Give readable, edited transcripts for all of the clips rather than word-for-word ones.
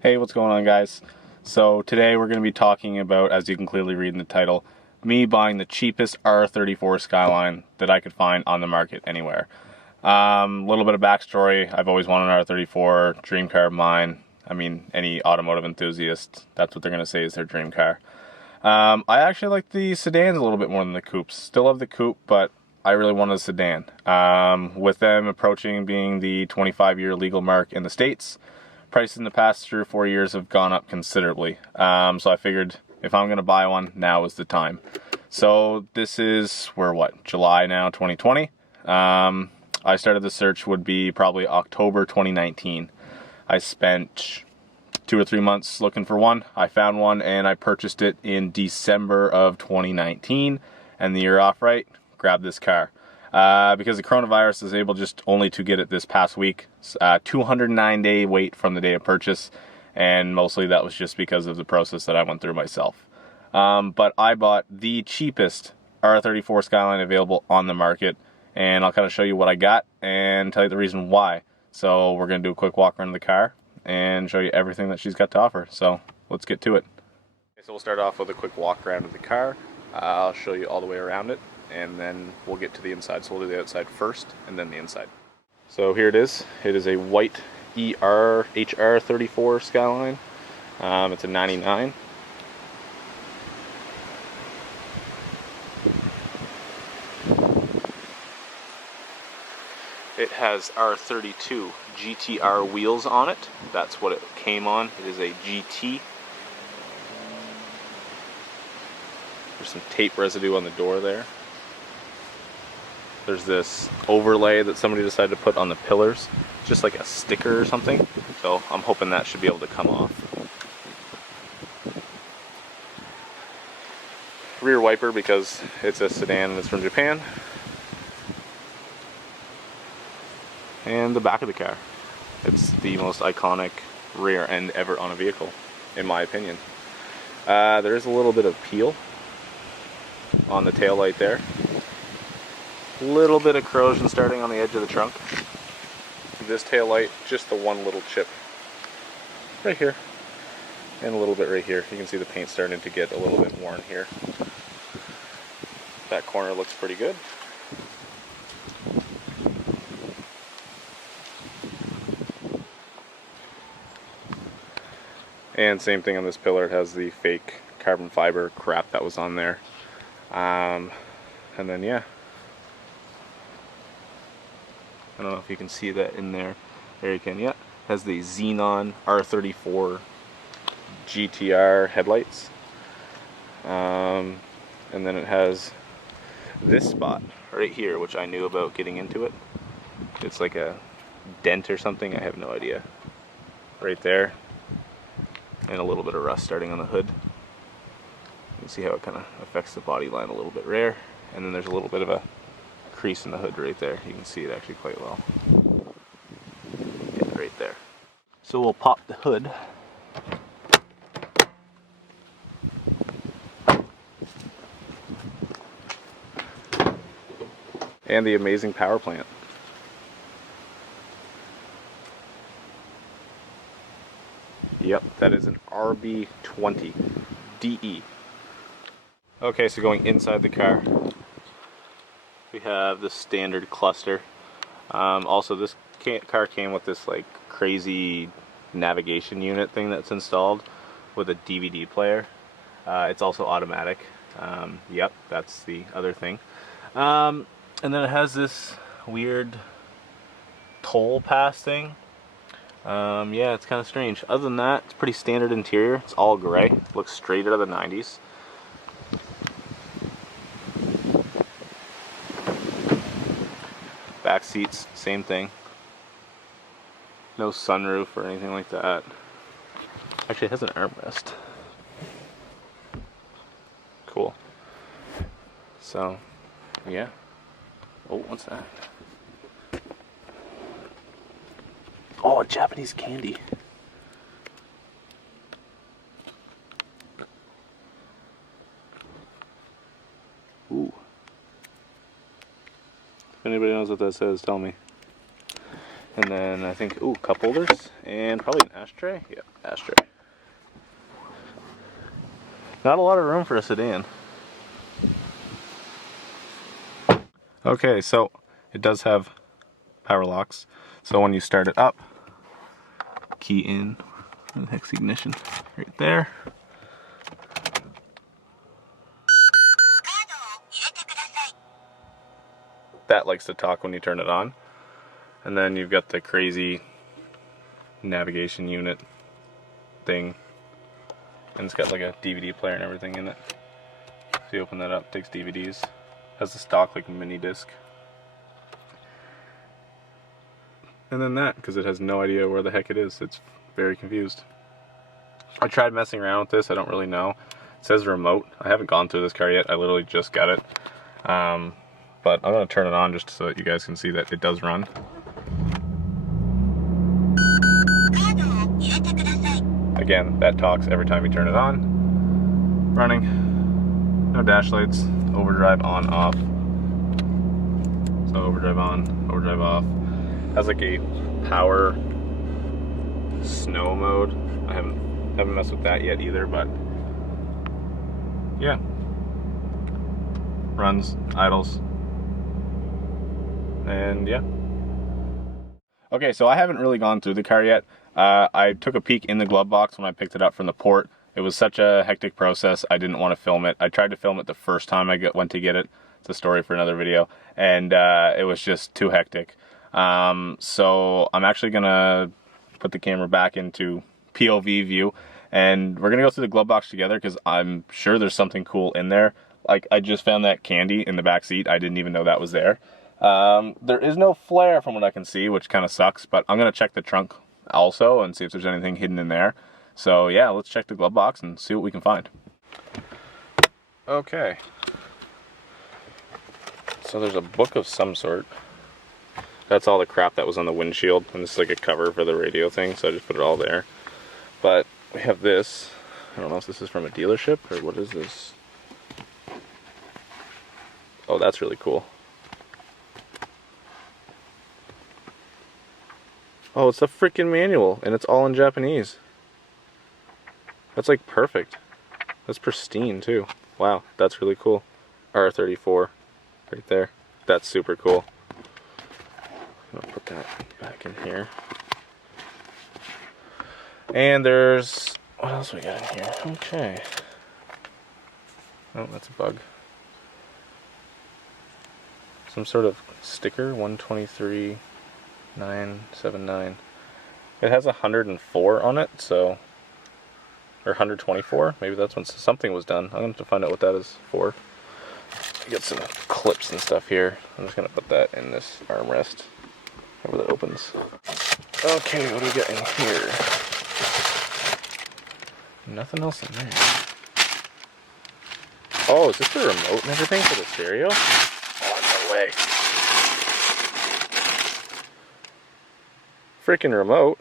Hey, what's going on, guys? So today we're going to be talking about, as you can clearly read in the title, me buying the cheapest R34 Skyline that I could find on the market anywhere. Little bit of backstory: I've always wanted an R34, dream car of mine. I mean, any automotive enthusiast, that's what they're going to say is their dream car. I actually like the sedans a little bit more than the coupes. Still love the coupe, but I really wanted a sedan. With them approaching being the 25-year legal mark in the States, prices in the past 3 or 4 years have gone up considerably. So I figured if I'm going to buy one, now is the time. So this is, July now, 2020. I started the search would be probably October 2019. I spent 2 or 3 months looking for one. I found one and I purchased it in December of 2019. And the year off right, grabbed this car. Because the coronavirus is able just only to get it this past week. 209-day wait from the day of purchase, and mostly that was just because of the process that I went through myself. But I bought the cheapest R34 Skyline available on the market, and I'll kind of show you what I got and tell you the reason why. So we're going to do a quick walk around the car and show you everything that she's got to offer. So let's get to it. Okay, so we'll start off with a quick walk around of the car. I'll show you all the way around it, and then we'll get to the inside. So we'll do the outside first and then the inside. So here it is. It is a white HR34 Skyline. It's a 99. It has R32 GTR wheels on it. That's what it came on. It is a GT. There's some tape residue on the door there. There's this overlay that somebody decided to put on the pillars, just like a sticker or something. So I'm hoping that should be able to come off. Rear wiper, because it's a sedan and it's from Japan. And the back of the car. It's the most iconic rear end ever on a vehicle, in my opinion. There is a little bit of peel on the tail light there. Little bit of corrosion starting on the edge of the trunk. This tail light, just the one little chip right here, and a little bit right here. You can see the paint starting to get a little bit worn here. That corner looks pretty good. And same thing on this pillar. It has the fake carbon fiber crap that was on there. And then yeah, I don't know if you can see that in there. There you can, yeah. It has the Xenon R34 GTR headlights. And then it has this spot right here, which I knew about getting into it. It's like a dent or something, I have no idea. Right there. And a little bit of rust starting on the hood. You can see how it kind of affects the body line a little bit there. And then there's a little bit of a crease in the hood right there. You can see it actually quite well. Yeah, right there. So we'll pop the hood. And the amazing power plant. Yep, that is an RB20 DE. Okay, so going inside the car, we have the standard cluster. Also, this car came with this like crazy navigation unit thing that's installed with a DVD player. It's also automatic. Yep, that's the other thing. And then it has this weird toll pass thing. Yeah, it's kind of strange. Other than that, it's pretty standard interior. It's all gray. Looks straight out of the 90s. Back seats, same thing. No sunroof or anything like that. Actually, it has an armrest. Cool. So, yeah. Oh, what's that? Oh, Japanese candy. Ooh. If anybody knows what that says, tell me. And then I think, ooh, cup holders and probably an ashtray. Yep, ashtray. Not a lot of room for a sedan. Okay, so it does have power locks. So when you start it up, key in, where the heck's the ignition? Right there. That likes to talk when you turn it on. And then you've got the crazy navigation unit thing. And it's got like a DVD player and everything in it. So you open that up, takes DVDs. Has the stock like mini disc. And then that, because it has no idea where the heck it is. It's very confused. I tried messing around with this, I don't really know. It says remote. I haven't gone through this car yet, I literally just got it. But I'm going to turn it on just so that you guys can see that it does run. Again, that talks every time you turn it on. Running. No dash lights. Overdrive on, off. So overdrive on, overdrive off. Has like a power snow mode. I haven't messed with that yet either, but yeah. Runs, idles. And yeah. Okay, so I haven't really gone through the car yet. I took a peek in the glove box when I picked it up from the port. It was such a hectic process, I didn't want to film it. I tried to film it the first time I went to get it. It's a story for another video. And it was just too hectic. So I'm actually gonna put the camera back into POV view. And we're gonna go through the glove box together because I'm sure there's something cool in there. Like, I just found that candy in the back seat. I didn't even know that was there. There is no flare from what I can see, which kind of sucks, but I'm going to check the trunk also and see if there's anything hidden in there. So yeah, let's check the glove box and see what we can find. Okay. So there's a book of some sort. That's all the crap that was on the windshield, and this is like a cover for the radio thing, so I just put it all there. But we have this. I don't know if this is from a dealership or what is this? Oh, that's really cool. Oh, it's a freaking manual, and it's all in Japanese. That's like perfect. That's pristine too. Wow, that's really cool. R34, right there. That's super cool. I'll put that back in here. And there's, what else we got in here? Okay. Oh, that's a bug. Some sort of sticker, 123979. It has 104 on it, so, or 124. Maybe that's when something was done. I'm going to have to find out what that is for. I got some clips and stuff here. I'm just going to put that in this armrest. Where that opens. Okay, what do we got in here? Nothing else in there. Oh, is this the remote and everything for the stereo? Oh, no way. Freaking remote.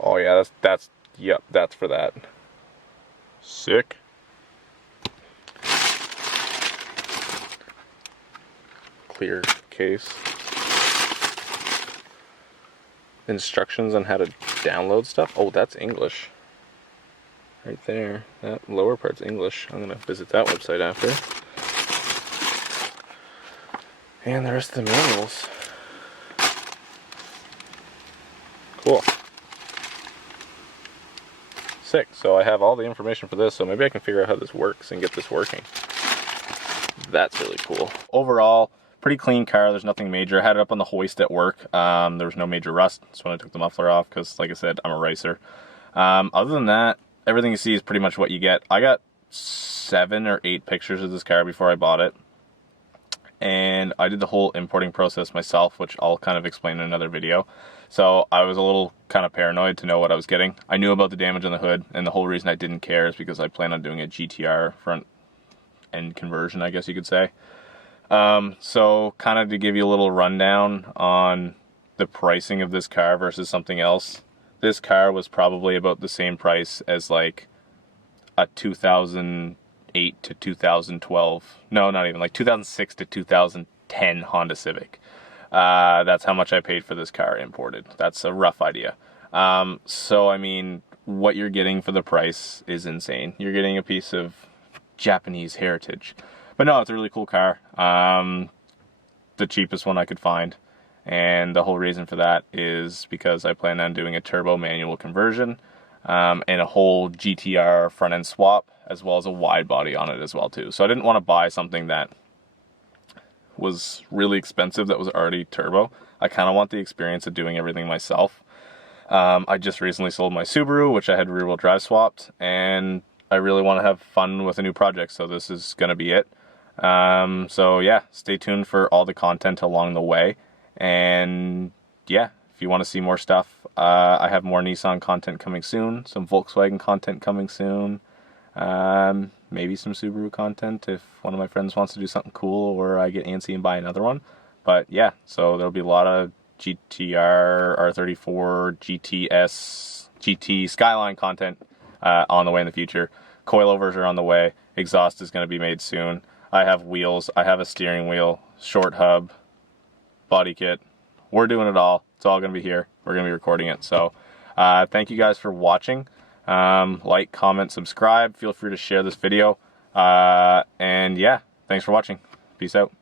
Oh yeah, yep, that's for that. Sick. Clear case. Instructions on how to download stuff. Oh, that's English. Right there. That lower part's English. I'm gonna visit that website after. And the rest of the manuals. Cool. Sick. So I have all the information for this, so maybe I can figure out how this works and get this working. That's really cool. Overall, pretty clean car. There's nothing major. I had it up on the hoist at work. There was no major rust. That's when I took the muffler off because, like I said, I'm a racer. Other than that, everything you see is pretty much what you get. I got 7 or 8 pictures of this car before I bought it. And I did the whole importing process myself, which I'll kind of explain in another video. So I was a little kind of paranoid to know what I was getting. I knew about the damage on the hood, and the whole reason I didn't care is because I plan on doing a GTR front end conversion, I guess you could say. So kind of to give you a little rundown on the pricing of this car versus something else. This car was probably about the same price as like a 2008 to 2012, no, not even, like 2006 to 2010 Honda Civic. That's how much I paid for this car imported. That's a rough idea. So I mean, what you're getting for the price is insane. You're getting a piece of Japanese heritage. But no, it's a really cool car. The cheapest one I could find. And the whole reason for that is because I plan on doing a turbo manual conversion and a whole GTR front end swap, as well as a wide body on it as well too. So I didn't want to buy something that was really expensive that was already turbo. I kind of want the experience of doing everything myself. I just recently sold my Subaru, which I had rear wheel drive swapped, and I really want to have fun with a new project, so this is going to be it. So yeah, stay tuned for all the content along the way. And yeah, if you want to see more stuff, I have more Nissan content coming soon, some Volkswagen content coming soon, maybe some Subaru content if one of my friends wants to do something cool or I get antsy and buy another one. But yeah, so there'll be a lot of GTR, R34, GTS, GT Skyline content on the way in the future. Coilovers are on the way. Exhaust is going to be made soon. I have wheels. I have a steering wheel, short hub, body kit. We're doing it all. It's all going to be here. We're going to be recording it. So thank you guys for watching. Like, comment, subscribe. Feel free to share this video. And yeah, thanks for watching. Peace out.